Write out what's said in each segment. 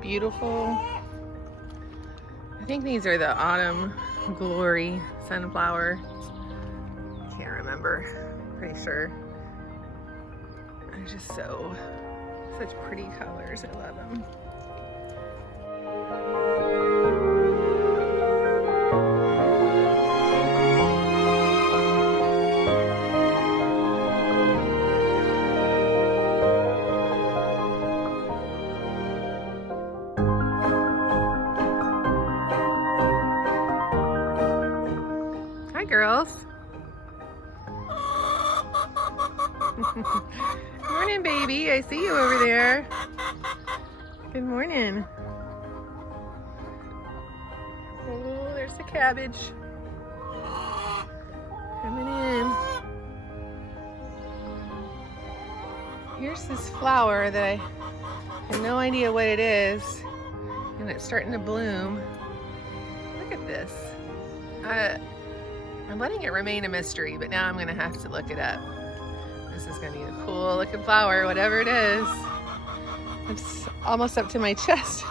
beautiful. I think these are the autumn glory sunflower. Can't remember. Pretty sure. They're just such pretty colors. I love them. Hi, girls. Morning, baby. I see you over there. Good morning. Oh, there's the cabbage. Coming in. Here's this flower that I have no idea what it is, and it's starting to bloom. Look at this. I'm letting it remain a mystery, but now I'm gonna have to look it up. This is gonna be a cool looking flower, whatever it is. It's almost up to my chest.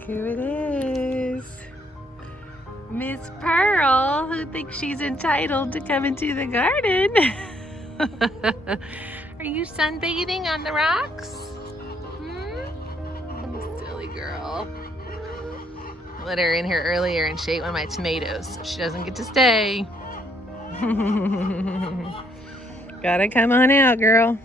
Look who it is. Miss Pearl, who thinks she's entitled to come into the garden. Are you sunbathing on the rocks? Silly girl. I let her in here earlier and she ate one of my tomatoes, so she doesn't get to stay. Gotta come on out, girl.